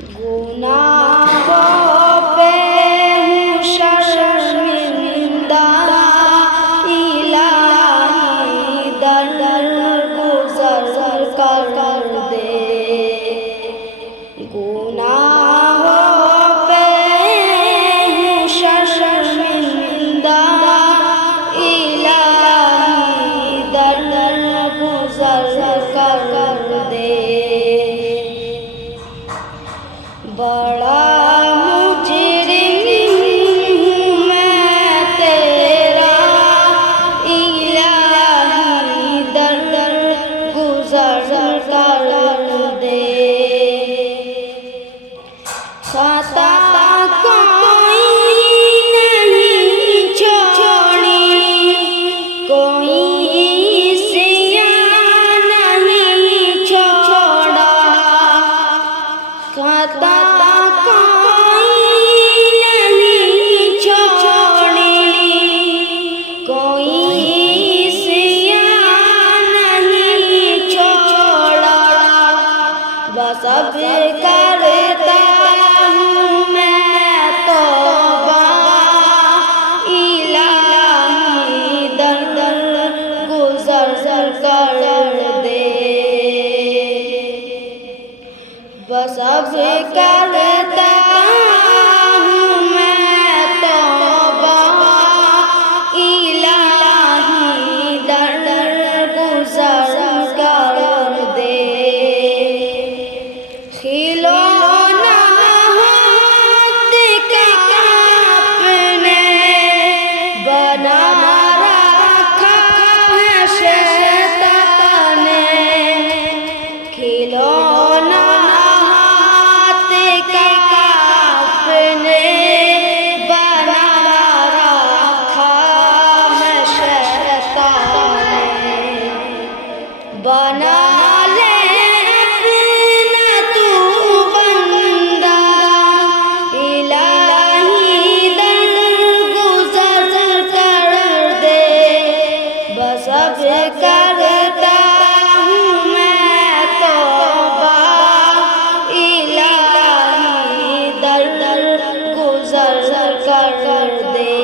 गुनाहों पे हूँ शर्मिंदा, इलाही दर गुज़र कर दे। गुनाहों पे हूँ शर्मिंदा, इलाही दर गुज़र कर दे। बड़ा मुजरिम हूँ मैं तेरा, इलाही दर गुज़र कर दे। खता कोई नहीं छोड़ी, कोई सियान नहीं छोड़ा। खता कोई नहीं छोड़ी, कोई सियान नहीं छोड़ा। बस अब करता हूँ मैं तौबा, इलाही दर गुज़र कर दे। बस अब करता हूँ मैं तौबा, इलाही दर गुज़र कर दे। खिलौना हाथ का अपने बना रखा है शैतान ने। खिलौना हाथ का अपने बना रखा है शैतान ने। बना ले अपना तू बंदा, इलाही दर गुज़र कर दे। बस अब करता हूँ मैं तौबा, इलाही दर गुज़र कर दे।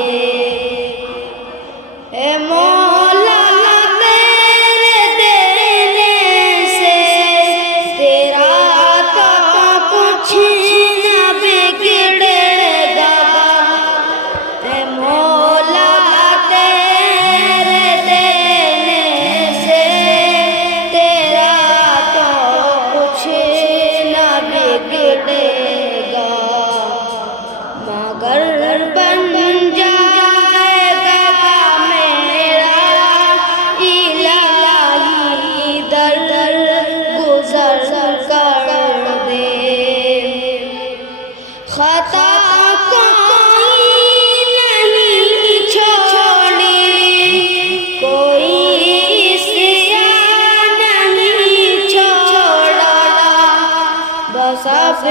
ए मौला तेरे देने से तेरा तो कुछ न बिगड़ेगा। ए मौला तेरे देने से तेरा तो कुछ न बिगड़ेगा। मगर बन जाएगा मेरा, इलाही दर गुज़र कर दे। खता कोई नहीं छोड़ी, कोई सियान नहीं छोड़ा। बस अब